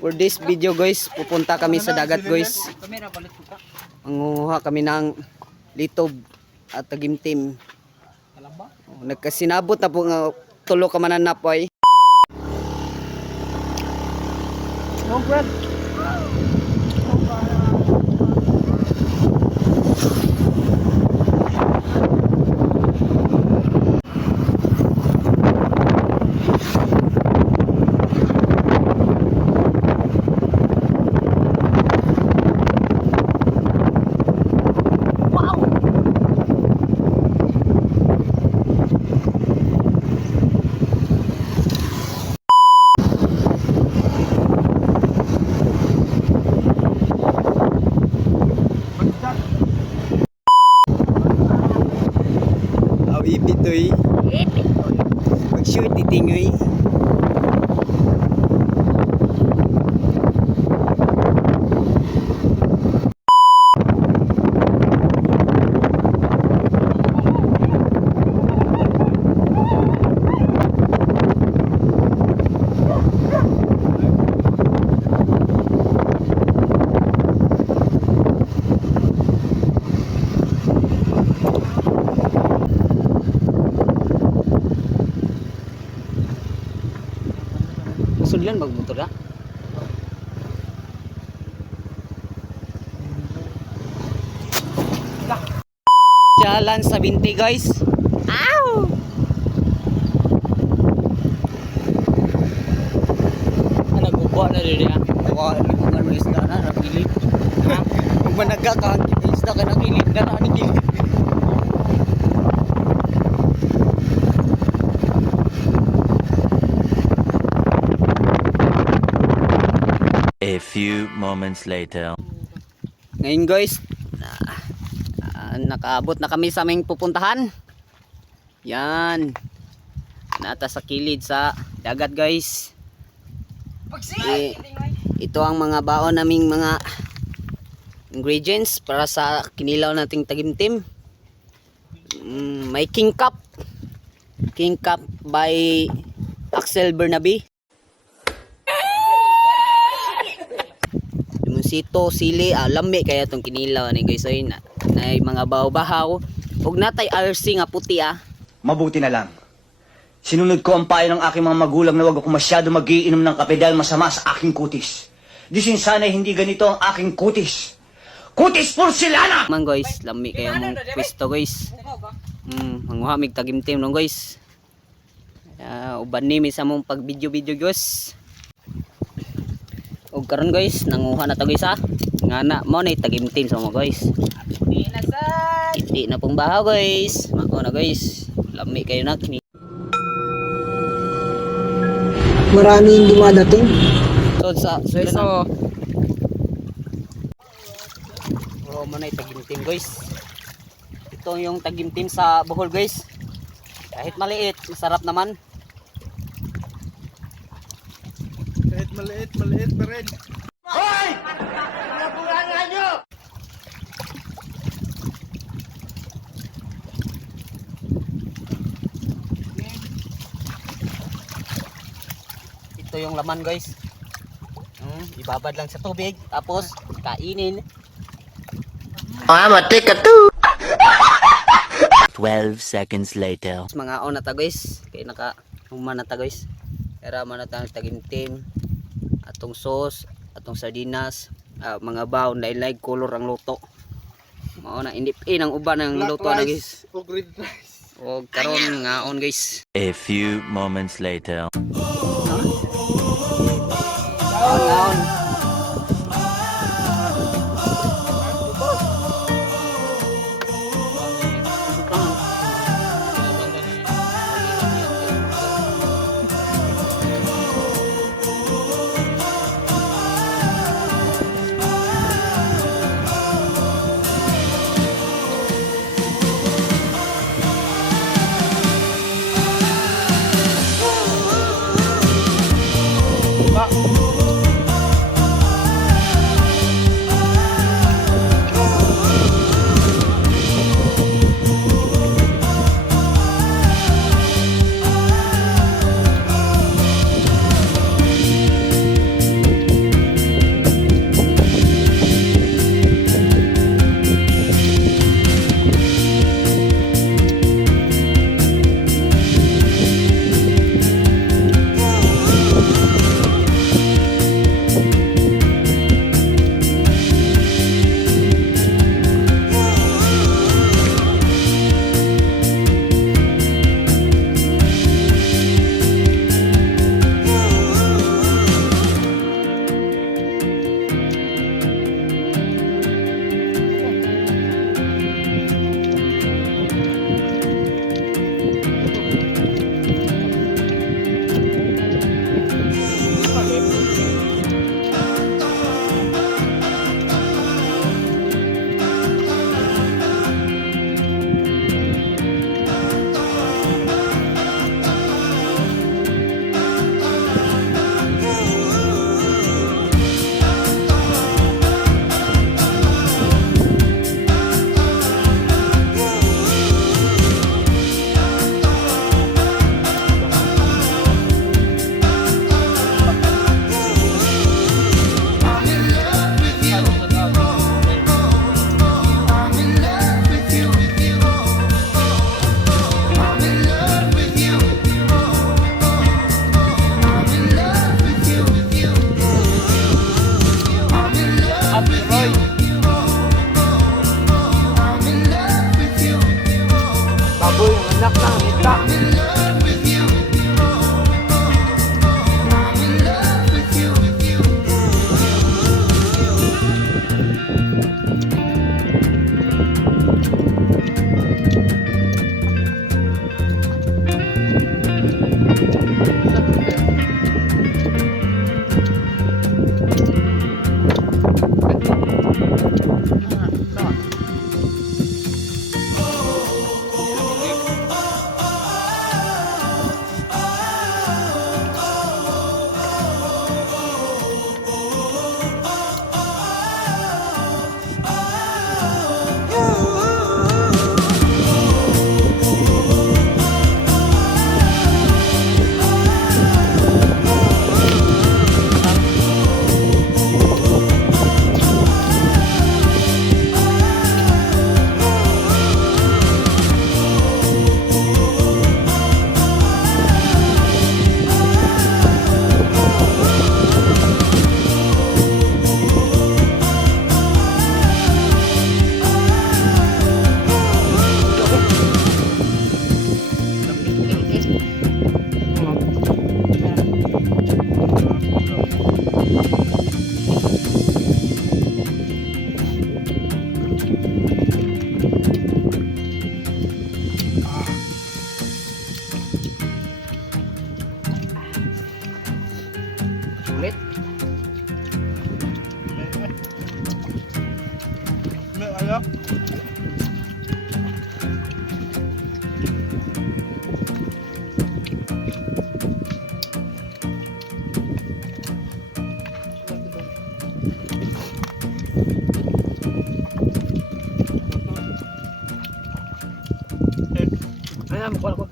For this video guys, pupunta kami sa dagat guys. Manguha kami ng litob at tagimtim. Nagkasinabot na po nga tulo ka mananapoy. No bread. Ipitoy. Mag-shoot itingoy. Sudlan magmotor na. Jalan sa binti guys. Ow! Nagbubuha na rin yan. Tawa, lipungan mo isda na, nakilid. Kung managa ka, isda ka nakilid na nakilid. A few moments later. Ngayon guys, nakaabot na kami sa aming pupuntahan. Yan. Nata sa kilid sa dagat guys. Ito ang mga baon naming mga ingredients para sa kinilaw nating tagimtim. May King Cup. King Cup by Axel Bernabe. Sito, sili, lami kaya itong kinilaw ni guys. Ay, na mga bahaw-bahaw. Huwag natay RC nga puti Mabuti na lang. Sinunod ko ang payo ng aking mga magulang na huwag ako masyado magiinom ng kape dahil masama sa aking kutis. Disin sana hindi ganito ang aking kutis. Kutis porcelana! Man guys, lami kaya mong pwesto guys. Manguhamig tagimtim no guys. Uban ni sa mong pag video guys. Og karon guys, nanguha na ta guys ngana mo na tagimtim sa mo guys. Hindi na pong bahaw guys. Mako na guys. Lami kayo na kini. Maraming dumadating. So mo na tagimtim guys. Ito yung tagimtim sa Bohol guys. Kahit maliit, masarap naman. Kahit maliit pa rin. Hoy! Nabulangan nyo! Ito yung laman guys. Ibabad lang sa tubig tapos kainin. I'm a ticket too. 12 seconds later. Mga on na ta guys. Kaya naka-human na ta guys. Kaya man na ta tagimtim. Atong sauce, atong sardinas, mga baon dahil like color ang luto. Mao na indip ang uban ng luto na guys. O green rice. O karon nga on guys. A few moments later. On. mo,